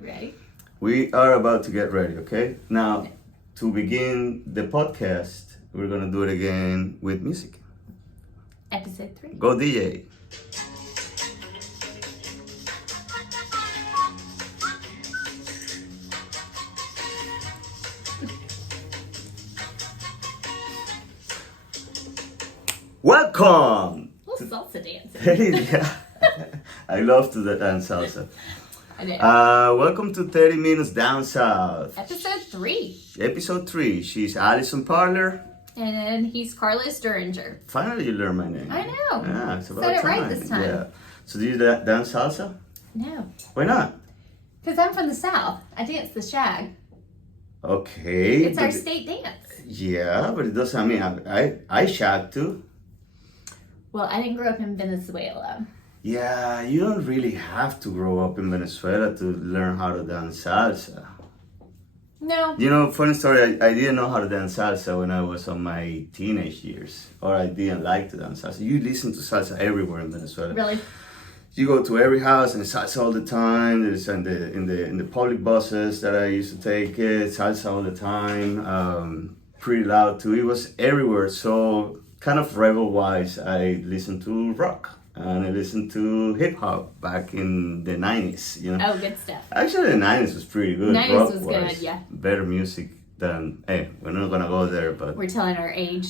Ready? We are about to get ready, okay? Now, to begin the podcast, we're gonna do it again with music. Episode 3. Go DJ. Welcome! Little salsa dancing. Yeah. I love to dance salsa. I know. Welcome to 30 Minutes Down South. Episode 3. Episode 3. She's Allison Parler. And he's Carlos Duringer. Finally, you learned my name. I know. Yeah, it's about Said it time. right this time. Yeah. So do you dance salsa? No. Why not? Because I'm from the South. I dance the shag. Okay. It's our state dance. Yeah, but it doesn't. I mean, I shag too. Well, I didn't grow up in Venezuela. Yeah, you don't really have to grow up in Venezuela to learn how to dance salsa. No. You know, funny story, I didn't know how to dance salsa when I was on my teenage years. Or I didn't like to dance salsa. You listen to salsa everywhere in Venezuela. Really? You go to every house and salsa all the time. There's in the public buses that I used to take salsa all the time. Pretty loud too. It was everywhere. So kind of rebel-wise, I listened to rock. And I listened to hip hop back in the 90s, you know. Oh, good stuff. Actually, the 90s was pretty good. 90s Rock was good, yeah. Better music than, hey, we're not gonna go there, but. We're telling our age.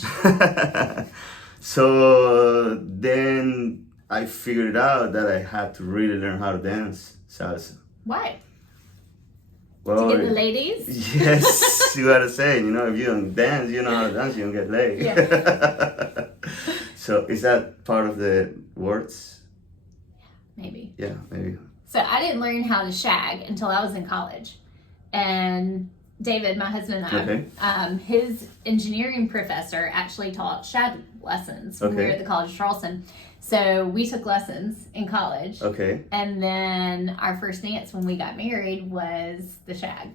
So then I figured out that I had to really learn how to dance salsa. Why? Well, To get the ladies? Yes, you gotta say, you know, if you don't dance, you know how to dance, you don't get laid. Yeah. So is that part of the words? Maybe. Yeah, maybe. So I didn't learn how to shag until I was in college. And David, my husband and I, Okay. his engineering professor actually taught shag lessons when we were Okay. at the College of Charleston. So we took lessons in college. Okay. And then our first dance when we got married was the shag.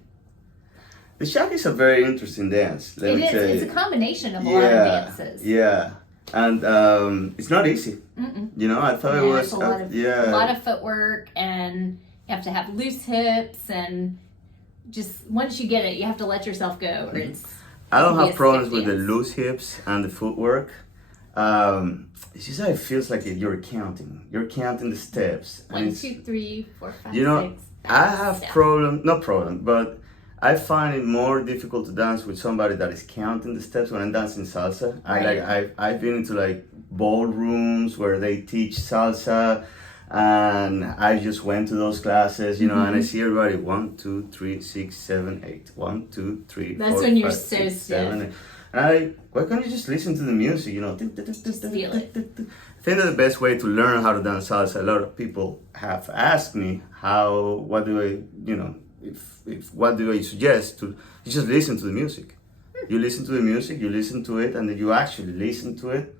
The shag is a very interesting dance. Let me tell you. It's a combination of a lot of dances. Yeah, and it's not easy. Mm-mm. You know, I thought it was It's a lot of footwork, and you have to have loose hips, and just once you get it, you have to let yourself go, or it's. I don't be have a problems stiff with the dance. loose hips and the footwork. It's just that it feels like you're counting. You're counting the steps. and 1, it's- 2, 3, 4, 5, You know, 6. I have not problem, but I find it more difficult to dance with somebody that is counting the steps when I'm dancing salsa. Right. I've been into like ballrooms where they teach salsa, and I just went to those classes, you know, and I see everybody 1, 2, 3, 6, 7, 8. 1, 2, 3, That's 4, when you're 5, so 6, stiff. 7, 8. And why can't you just listen to the music, you know? Just feel it. I think that the best way to learn how to dance salsa, a lot of people have asked me what do I suggest to, you just listen to the music. You listen to the music, you listen to it, and then you actually listen to it.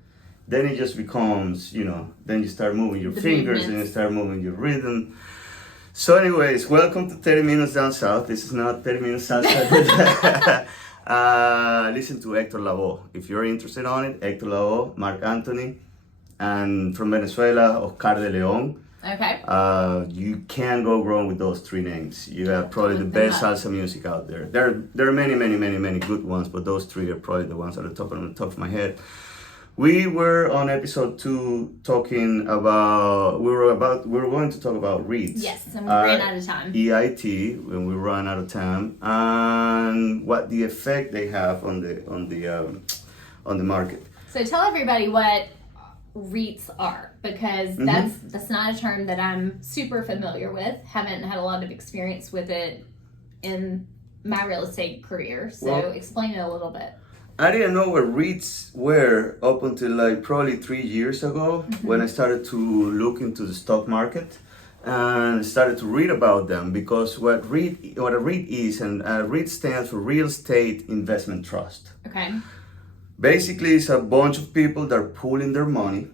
Then it just becomes, you know, then you start moving your The fingers and you movements. start moving your rhythm. So anyways, welcome to 30 Minutes Down South. This is not 30 Minutes Salsa. Listen to Hector Lavoe. If you're interested on it, Hector Lavoe, Marc Anthony, and from Venezuela, Oscar de Leon. Okay. You can't go wrong with those three names. You have probably the Look them best up. salsa music out there. There are many good ones, but those three are probably the ones on the top of my head. We were on episode 2 talking about we were going to talk about REITs. Yes, and we ran out of time. EIT when we run out of time, and what the effect they have on the market. So tell everybody what REITs are, because that's not a term that I'm super familiar with. Haven't had a lot of experience with it in my real estate career. So Well, explain it a little bit. I didn't know what REITs were up until like probably 3 years ago when I started to look into the stock market and started to read about them, because what a REIT is, and a REIT stands for Real Estate Investment Trust. Okay. Basically, it's a bunch of people that are pooling their money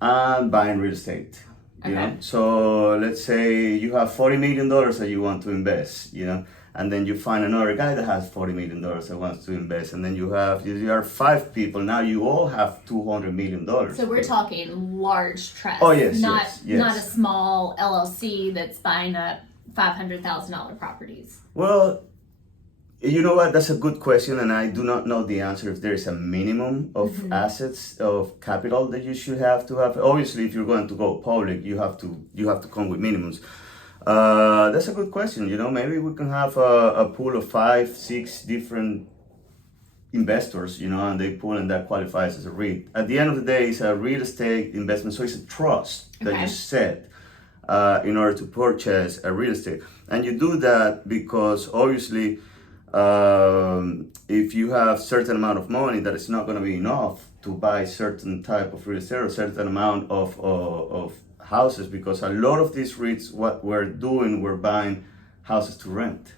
and buying real estate. You know, so let's say you have $40 million that you want to invest. You know, and then you find another guy that has $40 million that wants to invest, and then you are 5 people. Now you all have $200 million. So we're talking large trust. Oh yes, not yes. not a small LLC that's buying up $500,000 properties? Well, you know what? That's a good question, and I do not know the answer if there is a minimum of assets of capital that you should have to have. Obviously, if you're going to go public, you have to come with minimums. That's a good question. Maybe we can have a pool of 5-6 different investors, and they pool, and that qualifies as a REIT. At the end of the day, it's a real estate investment, so it's a trust that you set in order to purchase a real estate, and you do that because obviously. If you have certain amount of money, that is not going to be enough to buy certain type of real estate or certain amount of houses, because a lot of these REITs, what we're buying houses to rent.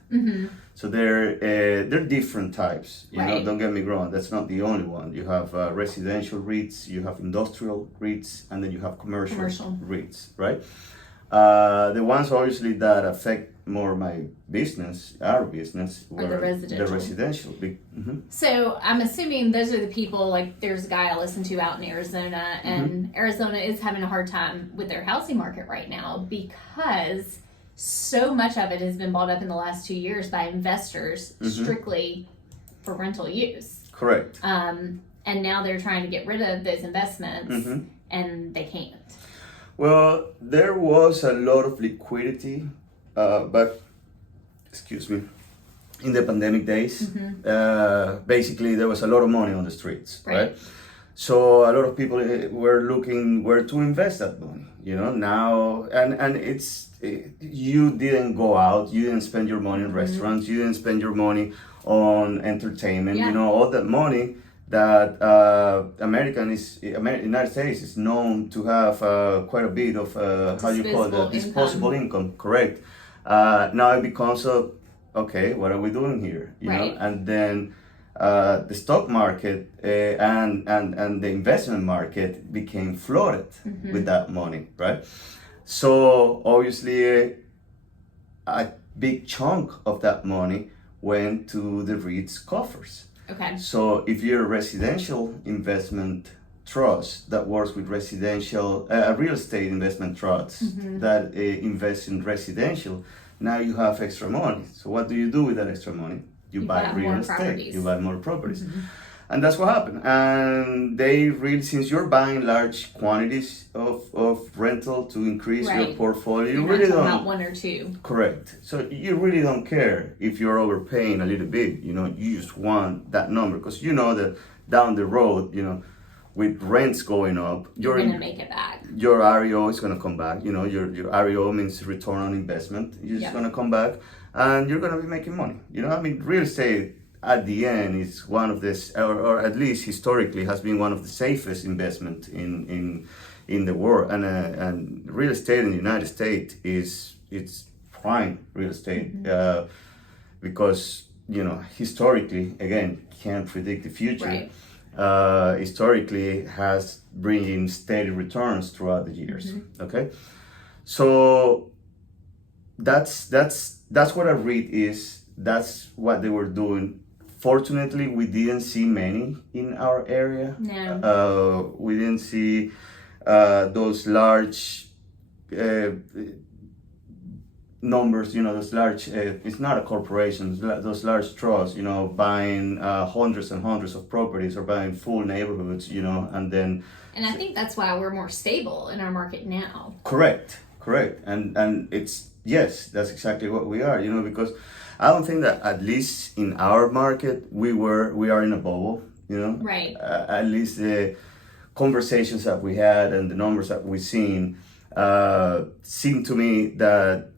So they're different types. Don't get me wrong. That's not the only one. You have residential REITs, you have industrial REITs, and then you have commercial. REITs, right? The ones obviously that affect more our business, were the residential. So I'm assuming those are the people, like there's a guy I listen to out in Arizona, and Arizona is having a hard time with their housing market right now because so much of it has been bought up in the last 2 years by investors strictly for rental use. Correct. And now they're trying to get rid of those investments, and they can't. Well, there was a lot of liquidity, but in the pandemic days, basically there was a lot of money on the streets, right? So a lot of people were looking where to invest that money, now, and you didn't go out, you didn't spend your money in restaurants, you didn't spend your money on entertainment, all that money that United States is known to have quite a bit of disposable income. Correct. Now it becomes okay, what are we doing here? You know, and then the stock market and the investment market became flooded with that money, right? So obviously a big chunk of that money went to the REIT's coffers. Okay. So if you're a residential investment trust that works with residential, real estate investment trusts that invest in residential, now you have extra money. So what do you do with that extra money? You buy real estate. Properties. You buy more properties. And that's what happened. And they really, since you're buying large quantities of rental to increase your portfolio, you really don't. Not one or two. Correct. So you really don't care if you're overpaying a little bit. You just want that number because you know that down the road, with rents going up, you're gonna make it back. Your REO is gonna come back. Your REO means return on investment. You're just gonna come back, and you're gonna be making money. Real estate at the end is one of this, or at least historically has been one of the safest investment in the world. And real estate in the United States it's prime real estate because historically, again, can't predict the future. Right. Historically has bringing steady returns throughout the years. Okay, so that's what a REIT is. That's what they were doing. Fortunately, we didn't see many in our area. No. We didn't see those large numbers, those large, it's not a corporation, those large trusts, buying hundreds and hundreds of properties or buying full neighborhoods, and then... And I think that's why we're more stable in our market now. Correct. And it's, yes, that's exactly what we are, because I don't think that at least in our market, we are in a bubble, Right. At least the conversations that we had and the numbers that we've seen seem to me that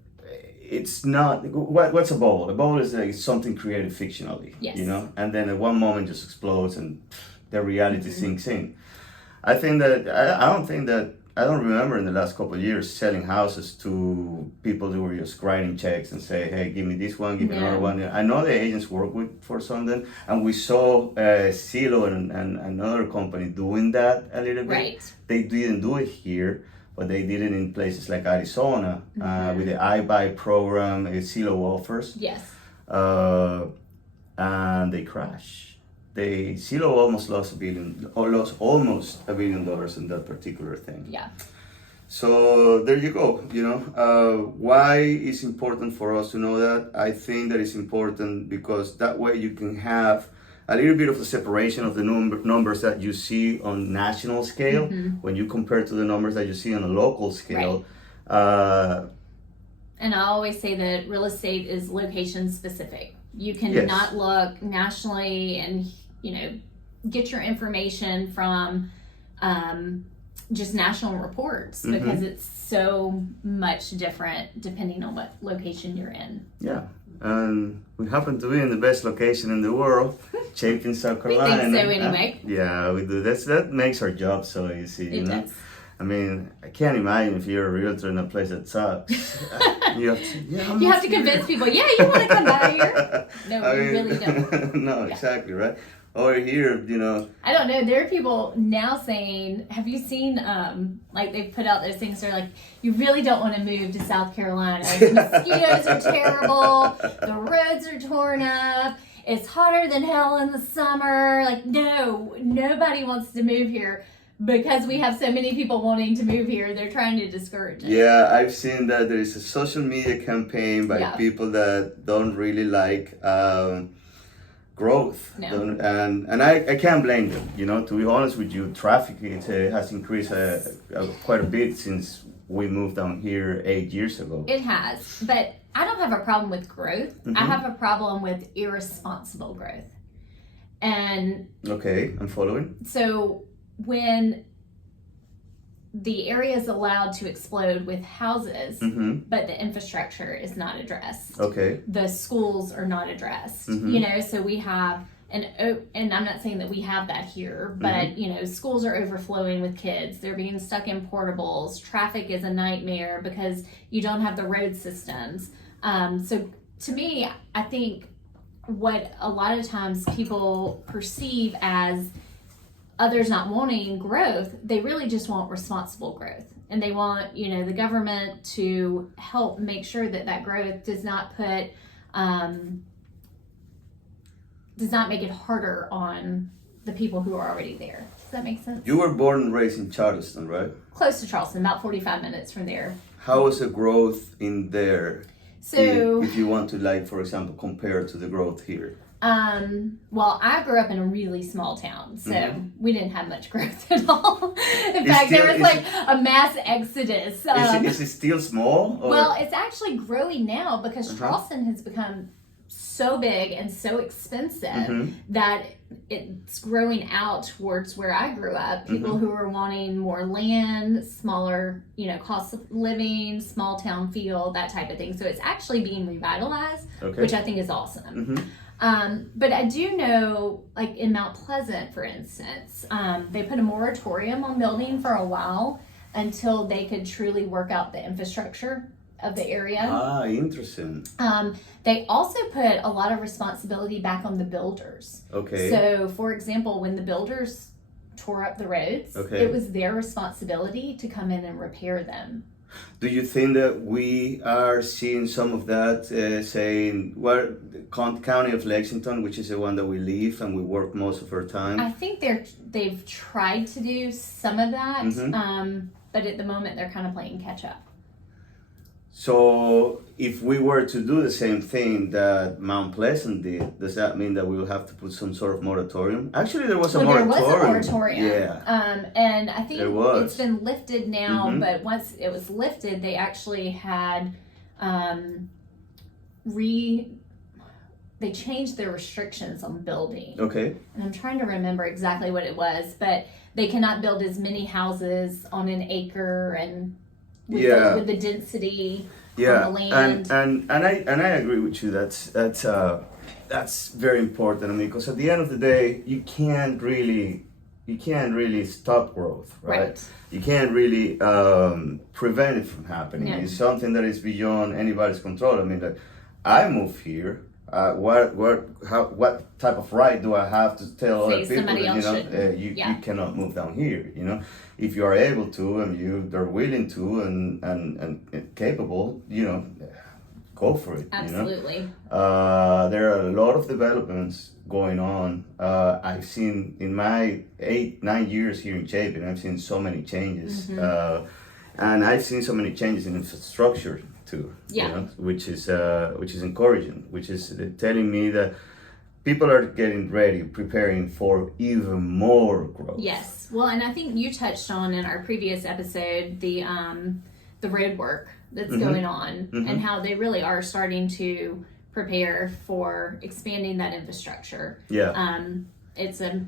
it's not, what's a bubble? A bubble is like something created fictionally, and then at one moment just explodes and the reality sinks in. I don't remember in the last couple of years selling houses to people who were just writing checks and say, hey, give me this one, give me another one. I know the agents work for something, and we saw Silo and another company doing that a little bit. Right. They didn't do it here, but they did it in places like Arizona with the iBuy program, Silo offers. Yes. And they crashed. Silo almost lost almost $1 billion in that particular thing. Yeah. So there you go. Why it's important for us to know that? I think that it's important because that way you can have a little bit of a separation of the numbers that you see on national scale when you compare to the numbers that you see on a local scale. Right. And I always say that real estate is location specific. You cannot look nationally and, get your information from just national reports because it's so much different depending on what location you're in. Yeah. And we happen to be in the best location in the world, Chapin, South Carolina. We think so anyway. Yeah, we do. That makes our job so easy. It does. I mean, I can't imagine if you're a realtor in a place that sucks. You have to convince people, you want to come by here. No, we really don't. No, exactly, right? Over here, I don't know. There are people now saying, have you seen, they've put out those things, they're like, you really don't want to move to South Carolina. The mosquitoes are terrible. The roads are torn up. It's hotter than hell in the summer. Like, no, nobody wants to move here. Because we have so many people wanting to move here, they're trying to discourage it. Yeah, I've seen that there is a social media campaign by people that don't really like growth. No. And I can't blame them. To be honest with you, traffic has increased quite a bit since we moved down here 8 years ago. It has, but I don't have a problem with growth. I have a problem with irresponsible growth. And okay, I'm following. So when the area is allowed to explode with houses, but the infrastructure is not addressed. Okay. The schools are not addressed. So we have, and I'm not saying that we have that here, but, schools are overflowing with kids. They're being stuck in portables. Traffic is a nightmare because you don't have the road systems. So to me, I think what a lot of times people perceive as others not wanting growth, they really just want responsible growth. And they want, the government to help make sure that growth does not put, does not make it harder on the people who are already there. Does that make sense? You were born and raised in Charleston, right? Close to Charleston, about 45 minutes from there. How was the growth in there? So, if you want to, for example, compare to the growth here. Well, I grew up in a really small town, so we didn't have much growth at all. In fact, there was a mass exodus. Is it still small? Or? Well, it's actually growing now because Charleston has become so big and so expensive that it's growing out towards where I grew up. People who are wanting more land, smaller, cost of living, small town feel, that type of thing. So it's actually being revitalized, which I think is awesome. But I do know, in Mount Pleasant, for instance, they put a moratorium on building for a while until they could truly work out the infrastructure of the area. Ah, interesting. They also put a lot of responsibility back on the builders. Okay. So, for example, when the builders tore up the roads, it was their responsibility to come in and repair them. Do you think that we are seeing some of that, saying, well, the county of Lexington, which is the one that we live and we work most of our time? I think they've tried to do some of that, but at the moment they're kind of playing catch up. So if we were to do the same thing that Mount Pleasant did, does that mean that we will have to put some sort of moratorium? Actually, there was a moratorium. There was a moratorium. Yeah. And I think it's been lifted now, but once it was lifted, they actually had they changed their restrictions on building. Okay. And I'm trying to remember exactly what it was, but they cannot build as many houses on an acre and with the density on the land. And I agree with you. That's very important. I mean, because at the end of the day, you can't really stop growth, right? You can't really prevent it from happening. It's something that is beyond anybody's control. I mean, I moved here. What type of right do I have to tell other people that you cannot move down here? If you are able to and they're willing to and capable, go for it. Absolutely. There are a lot of developments going on. I've seen in my 8-9 years here in Chapin, I've seen so many changes. And I've seen so many changes in infrastructure too. Yeah. You know, which is encouraging. Which is telling me that people are getting ready, preparing for even more growth. Yes. Well, and I think you touched on in our previous episode the road work that's going on and how they really are starting to prepare for expanding that infrastructure. Yeah. It's a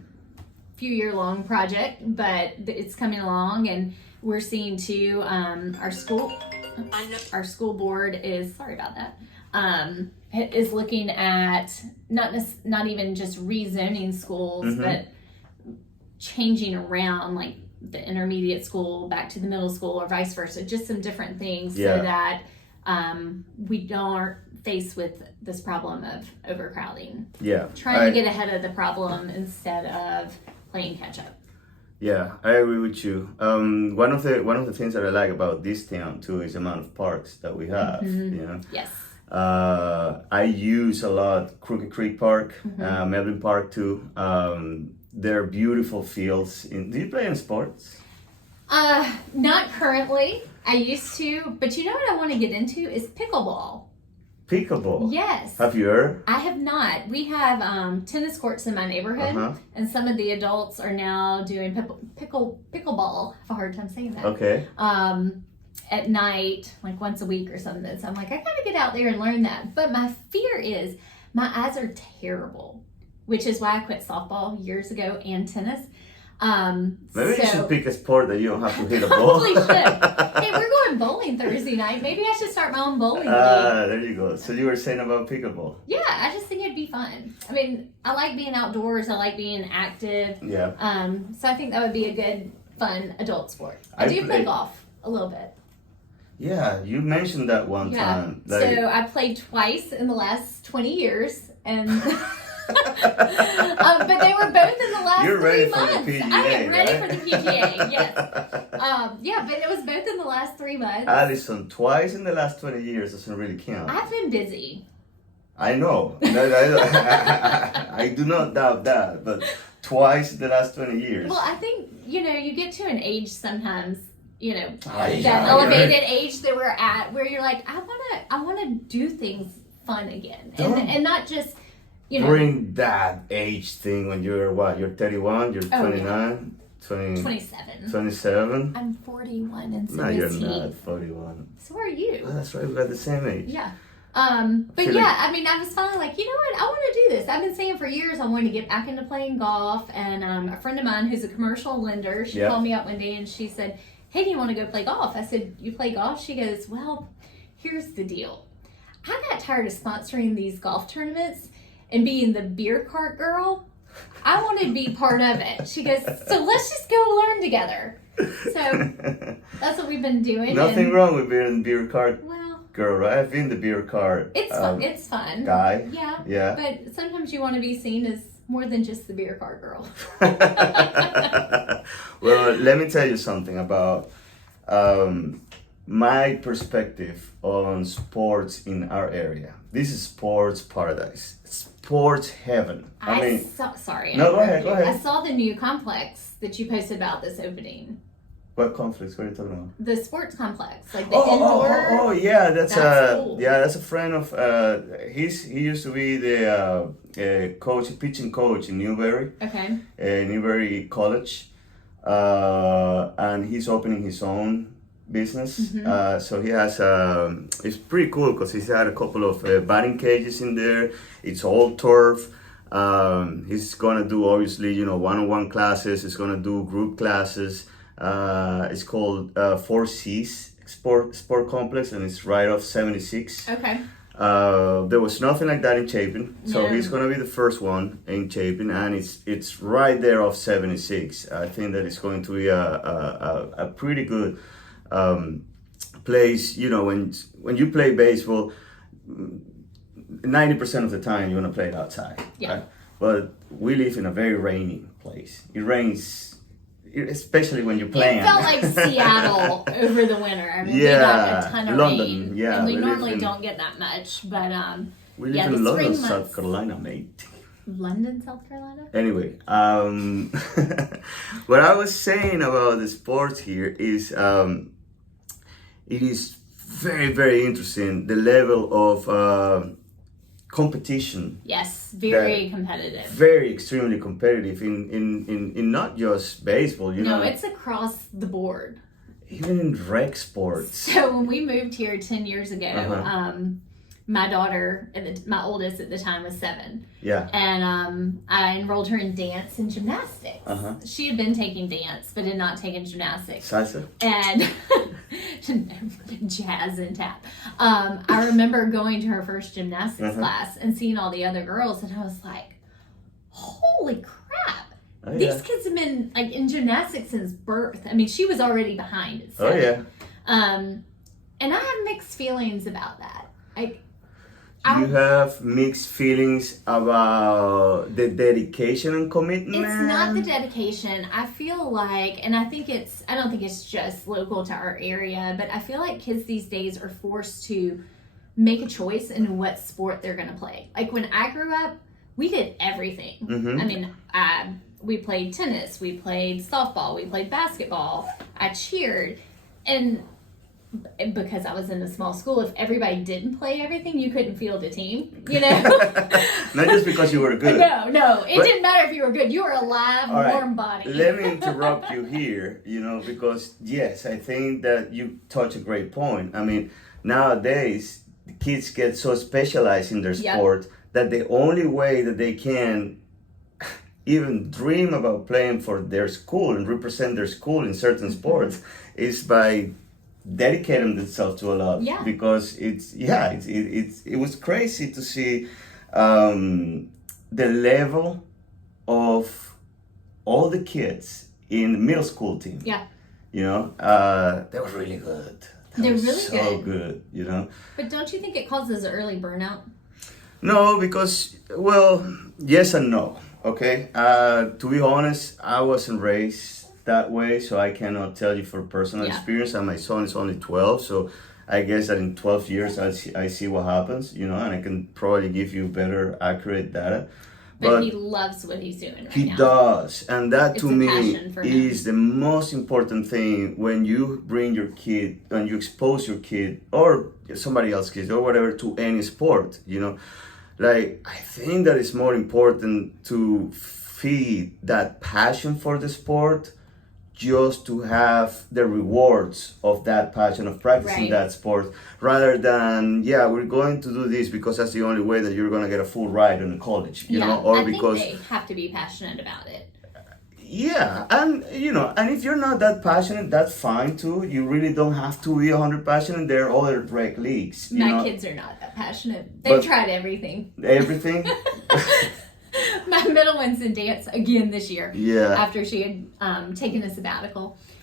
few year long project, but it's coming along, and we're seeing too our school board is sorry about that. Is looking at not even just rezoning schools, but changing around like the intermediate school back to the middle school or vice versa, just some different things so that we aren't faced with this problem of overcrowding. Yeah. Trying to get ahead of the problem instead of playing catch up. Yeah, I agree with you. One of the things that I like about this town too is the amount of parks that we have. You know. Yes. I use a lot Crooked Creek Park, Melvin Park too. They're beautiful fields. Do you play any sports? Not currently. I used to, but you know what I want to get into is pickleball. Pickleball? Yes. Have you heard? I have not. We have tennis courts in my neighborhood, and some of the adults are now doing pickleball. I have a hard time saying that. Okay. At night, like once a week or something. So I'm like, I gotta get out there and learn that. But my fear is my eyes are terrible, which is why I quit softball years ago and tennis. Maybe you should pick a sport that you don't have to hit a ball. Probably should. Hey, we're going bowling Thursday night. Maybe I should start my own bowling league. There you go. So you were saying about pickleball. Yeah, I just think it'd be fun. I mean, I like being outdoors. I like being active. Yeah. So I think that would be a good, fun adult sport. I do play golf a little bit. Yeah, you mentioned that one time. Like, so I played twice in the last 20 years, and but they were both in the last 3 months. For the PGA, I am ready right? for the PGA, yes. Yeah, but it was both in the last 3 months. Allison, twice in the last 20 years doesn't really count. I've been busy. I know. I do not doubt that, but twice in the last 20 years. Well, I think, you get to an age sometimes, that elevated age that we're at, where you're like, I wanna do things fun again, and not just, bring that age thing when you're what? You're 31. You're 29. 27. 27. I'm 41 and 17. No, you're not 41. So are you? Oh, that's right. We got the same age. Yeah. But yeah, I mean, I was finally like, you know what? I want to do this. I've been saying for years I wanted to get back into playing golf, and a friend of mine who's a commercial lender, she called me up one day and she said, hey, do you want to go play golf? I said, you play golf? She goes, well, here's the deal. I got tired of sponsoring these golf tournaments and being the beer cart girl. I want to be part of it. She goes, so let's just go learn together. So that's what we've been doing. Nothing wrong with being the beer cart girl, right? I've been the beer cart. It's fun. It's fun. Guy. Yeah. Yeah. But sometimes you want to be seen as more than just the beer cart girl. Well, let me tell you something about my perspective on sports in our area. This is sports paradise. Sports heaven. Sorry. No, go ahead. I saw the new complex that you posted about this opening. What complex? What are you talking about? The sports complex, like the indoor. Oh, yeah. That's cool. That's a friend of. He used to be the pitching coach in Newberry. Okay. Newberry College, and he's opening his own business. So he has. It's pretty cool because he's had a couple of batting cages in there. It's all turf. He's gonna do obviously one-on-one classes. He's gonna do group classes. It's called 4Cs Sport Complex, and it's right off 76. Okay. There was nothing like that in Chapin, so he's gonna be the first one in Chapin, and it's right there off 76. I think that it's going to be a pretty good place. When you play baseball, 90% of the time you're gonna play it outside. Yeah. Right? But we live in a very rainy place. It rains. Especially when you're playing. It felt like Seattle over the winter. I mean, we got a ton of London, rain. Yeah, and we normally don't get that much, but we live in London, South Carolina, mate. London, South Carolina? Anyway, what I was saying about the sports here is it is very, very interesting, the level of competition. Yes, very competitive. Very extremely competitive in not just baseball, you know. No, it's across the board. Even in rec sports. So when we moved here 10 years ago, my daughter, my oldest at the time, was 7. Yeah. And I enrolled her in dance and gymnastics. She had been taking dance, but had not taken gymnastics. Salsa? And jazz and tap. I remember going to her first gymnastics class and seeing all the other girls, and I was like, holy crap. Oh, These kids have been like in gymnastics since birth. I mean, she was already behind at 7. Oh, yeah. And I have mixed feelings about that. You have mixed feelings about the dedication and commitment? It's not the dedication. I feel like, and I don't think it's just local to our area, but I feel like kids these days are forced to make a choice in what sport they're going to play. Like when I grew up, we did everything. I mean, we played tennis, we played softball, we played basketball, I cheered. And because I was in a small school, if everybody didn't play everything, you couldn't field a team, you know? Not just because you were good. No. It didn't matter if you were good. You were alive, warm body. Let me interrupt you here, you know, because yes, I think that you touch a great point. I mean, nowadays, the kids get so specialized in their sport that the only way that they can even dream about playing for their school and represent their school in certain sports is by dedicating themselves to a lot. Because it was crazy to see the level of all the kids in the middle school team. You know, they were really good. They're really so good, you know. But don't you think it causes early burnout? No, because, well, yes and no. Okay, to be honest, I wasn't raised that way, so I cannot tell you for personal experience. And my son is only 12, so I guess that in 12 years I see what happens, you know, and I can probably give you better, accurate data. But he loves what he's doing right now. He does, and that It's to a me passion for him. is the most important thing when you bring your kid and you expose your kid or somebody else's kids or whatever to any sport, you know. Like, I think that it's more important to feed that passion for the sport just to have the rewards of that passion of practicing that sport, rather than, we're going to do this because that's the only way that you're going to get a full ride in college, you know, or because think they have to be passionate about it. Yeah, and you know, and if you're not that passionate, that's fine too. You really don't have to be 100 passionate. There are other rec leagues. My kids are not that passionate. They've tried everything. Everything? My middle one's in dance again this year. Yeah. After she had taken a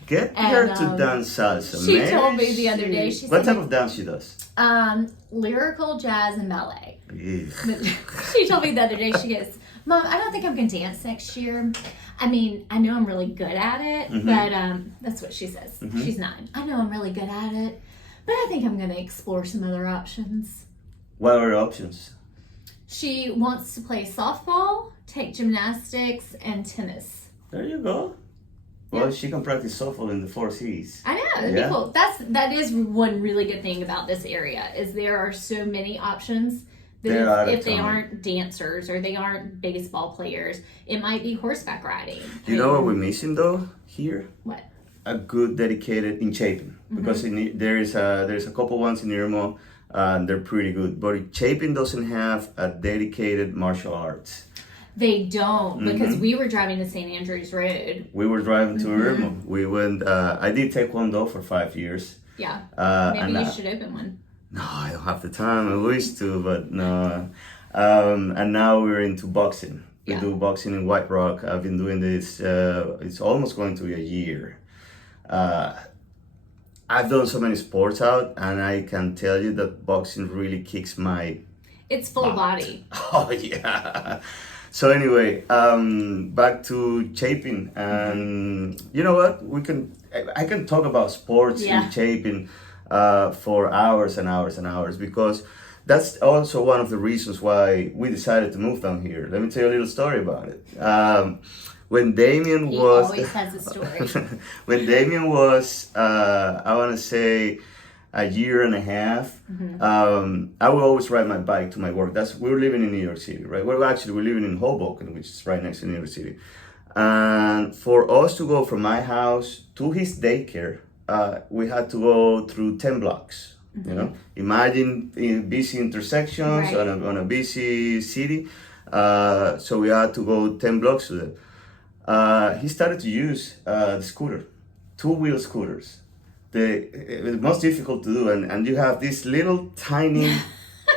Get her to dance salsa, She man. told me the other day. She what said, type of dance she does? Lyrical, jazz, and ballet. Ugh. She told me the other day, she goes, Mom, I don't think I'm going to dance next year. I mean, I know I'm really good at it, but that's what she says. She's 9. I know I'm really good at it, but I think I'm going to explore some other options. What are the options? She wants to play softball, take gymnastics, and tennis. There you go. Well, she can practice softball in the 4 Cs. I know, that'd be cool. That is one really good thing about this area, is there are so many options. If they aren't dancers or they aren't baseball players, it might be horseback riding. You know what we're missing though here? What? A good dedicated in Chapin, because there's a couple ones in Irmo, and they're pretty good. But Chapin doesn't have a dedicated martial arts. They don't, because we were driving to St. Andrews Road. We were driving to Irmo. We went. I did Taekwondo for 5 years. Yeah. Maybe you should open one. No, I don't have the time. I wish to, but no. And now we're into boxing. We do boxing in White Rock. I've been doing this, it's almost going to be a year. I've done so many sports out, and I can tell you that boxing really kicks my It's full body. Oh, yeah. So anyway, back to Chapin. And you know what? I can talk about sports in Chapin for hours and hours and hours, because that's also one of the reasons why we decided to move down here. Let me tell you a little story about it. When Damien was... He always has a story. When Damien was, I want to say, a year and a half, I would always ride my bike to my work. We're living in New York City, right? Well, actually, we're living in Hoboken, which is right next to New York City. And for us to go from my house to his daycare, we had to go through 10 blocks. You know, imagine in busy intersections on a busy city. So we had to go 10 blocks to them. He started to use the scooter, two-wheel scooters. It was most difficult to do, and you have this little tiny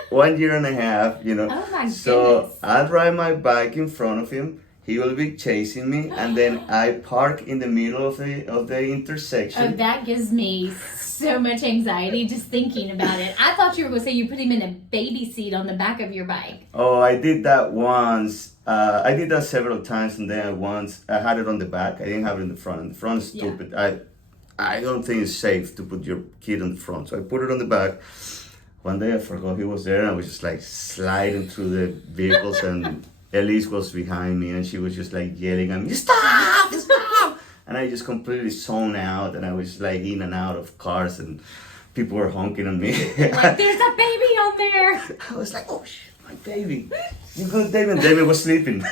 1 year and a half, you know. Oh my so goodness. I'd ride my bike in front of him. He will be chasing me, and then I park in the middle of the intersection. Oh, that gives me so much anxiety just thinking about it. I thought you were going to say you put him in a baby seat on the back of your bike. Oh, I did that once. I did that several times, and then I had it on the back. I didn't have it in the front. And the front is stupid. Yeah. I don't think it's safe to put your kid on the front, so I put it on the back. One day I forgot he was there, and I was just like sliding through the vehicles, and Elise was behind me, and she was just like yelling at me, "Stop! Stop!" And I just completely zoned out, and I was like in and out of cars, and people were honking at me. Like, there's a baby on there. I was like, "Oh shit, my baby!" You good, David? David was sleeping.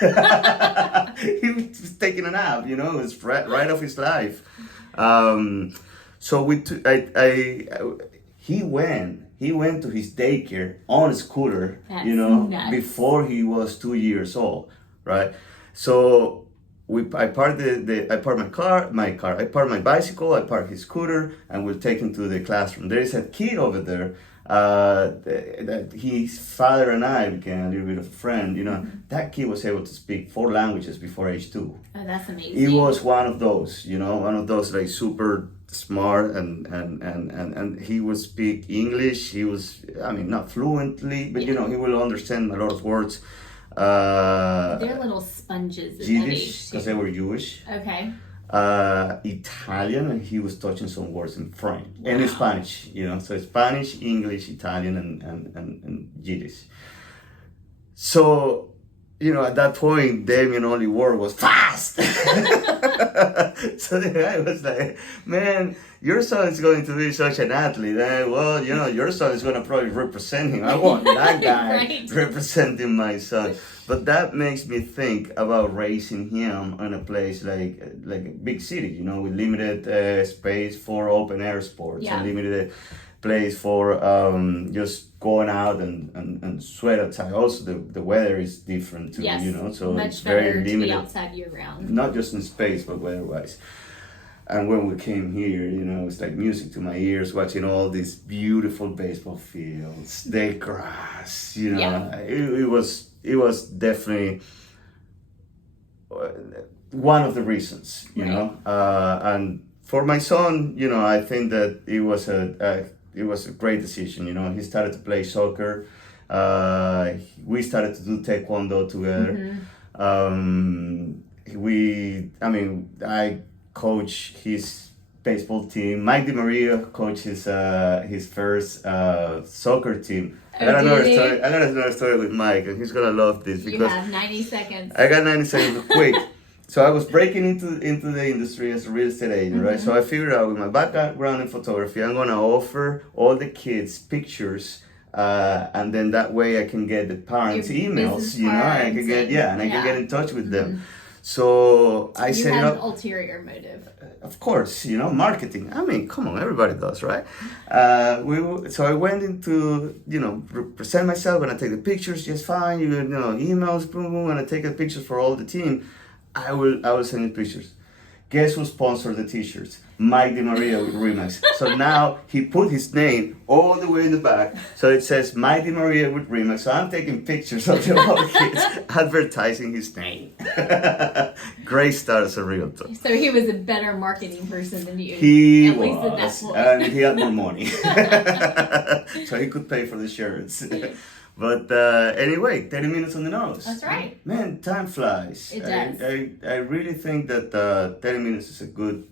He was taking a nap, you know. It was right off his life. So he went to his daycare on a scooter. That's you know, nuts. Before he was 2 years old, right? So I parked I parked my bicycle, I parked his scooter, and we'll take him to the classroom. There is a kid over there. That his father and I became a little bit of a friend. You know, that kid was able to speak 4 languages before age 2. Oh, that's amazing. He was one of those, you know, like super smart, and he would speak English. He was, I mean, not fluently, but you know, he will understand a lot of words. They're little sponges. Yiddish, because they were Jewish. Okay. Italian, and he was touching some words in French and in Spanish, you know, so Spanish, English, Italian, and Yiddish. So, you know, at that point, Damien's only word was fast. So the guy was like, "Man, your son is going to be such an athlete. Well, you know, your son is going to probably represent him. I want that guy representing my son." But that makes me think about raising him in a place like a big city, you know, with limited space for open air sports, and limited place for just going out and sweat outside. Also, the weather is different too, you know, so much it's very limited. To be outside year round. Not just in space, but weather-wise. And when we came here, you know, it's like music to my ears, watching all these beautiful baseball fields, the grass, you know. It was definitely one of the reasons, you know. And for my son, you know, I think that it was a great decision. You know, he started to play soccer. We started to do taekwondo together. I coach his baseball team. Mike DiMaria coaches his first soccer team. I got another story with Mike, and he's gonna love this because you have 90 seconds. I got 90 seconds, quick. So I was breaking into the industry as a real estate agent, right? So I figured out with my background in photography, I'm gonna offer all the kids pictures, and then that way I can get the parents' emails, you know, I can get I can get in touch with them. So I set it up. An ulterior motive. Of course, you know, marketing. I mean, come on, everybody does, right? So I went into, you know, present myself, and I take the pictures just fine. You know, emails, boom, boom, and I take the pictures for all the team. I will send you pictures. Guess who sponsored the t-shirts? Mike DiMaria with Remax. So now he put his name all the way in the back. So it says Mike DiMaria with Remax. So I'm taking pictures of the other kids advertising his name. Great start as a realtor. So he was a better marketing person than you. He at was, least at that point. And he had more money. So he could pay for the shirts. But anyway, 30 minutes on the nose. That's right. Man, time flies. It does. I really think that 30 minutes is a good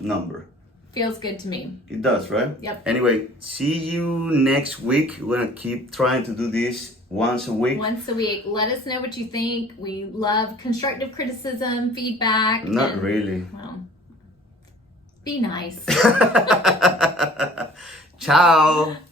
number. Feels good to me. It does, right? Yep. Anyway, see you next week. We're going to keep trying to do this once a week. Once a week. Let us know what you think. We love constructive criticism, feedback. Not really. Well, be nice. Ciao.